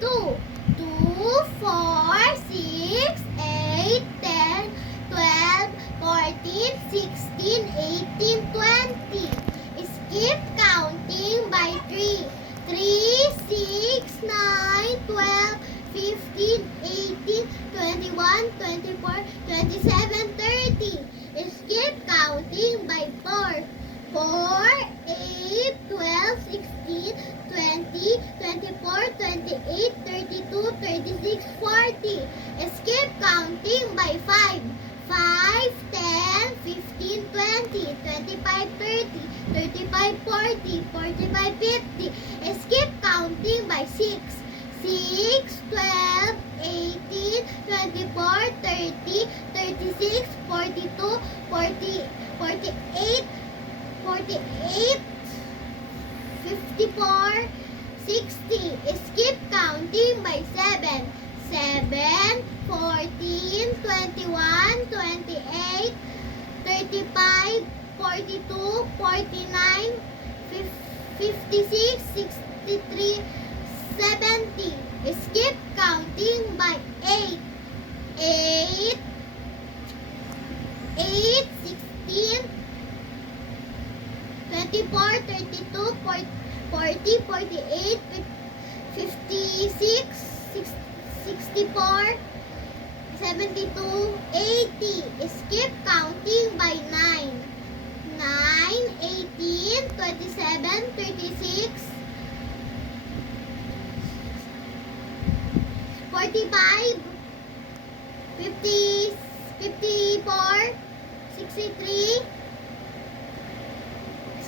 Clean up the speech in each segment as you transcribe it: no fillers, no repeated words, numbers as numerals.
2. 2, 4, 6, 8, 10, 12, 14, 16, 18, 20. Skip counting by 3. 3, 6, 9, 12, 15, 18, 21, 24, 27, 30. Skip counting by 4. 4, 8, 12, 16, 20, 24, 28, 32, 36, 40. Skip counting by 5. 5, 10, 15, 20, 25, 30, 35, 40, 45, 50. Skip counting by 6. 6, 12, 18, 24, 30, 36, 42, 40, 48, 48, 54, 60. Skip counting by 7. 7, 14, 21, 28, 35, 42, 49, 56, 63, 70. Skip counting by 8. 8, 8, 16, 24, 32, 40, 48, 56, 64, 72, 80. Skip counting by 9. 9, 18, 27, 36, 45, 50, 54, 63,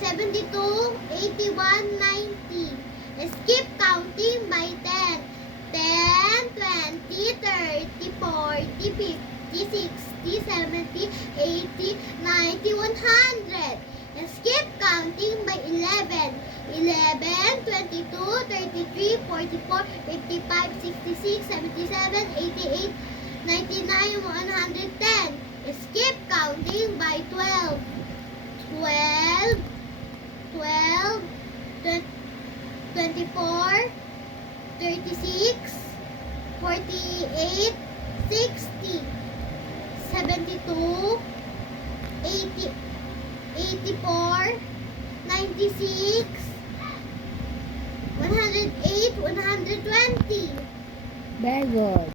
72, 81, 90. Skip counting by 10. 10, 20, 30, 40, 50, 60, 70, 80, 90, 100. Skip counting by 11. 11, 22, 33, 44, 55, 66, 77, 88, 99, 110. Skip counting by 12. 12, 12, 24, 36, 48, 60, 72, 80, 84, 96, 108, 120. Very good.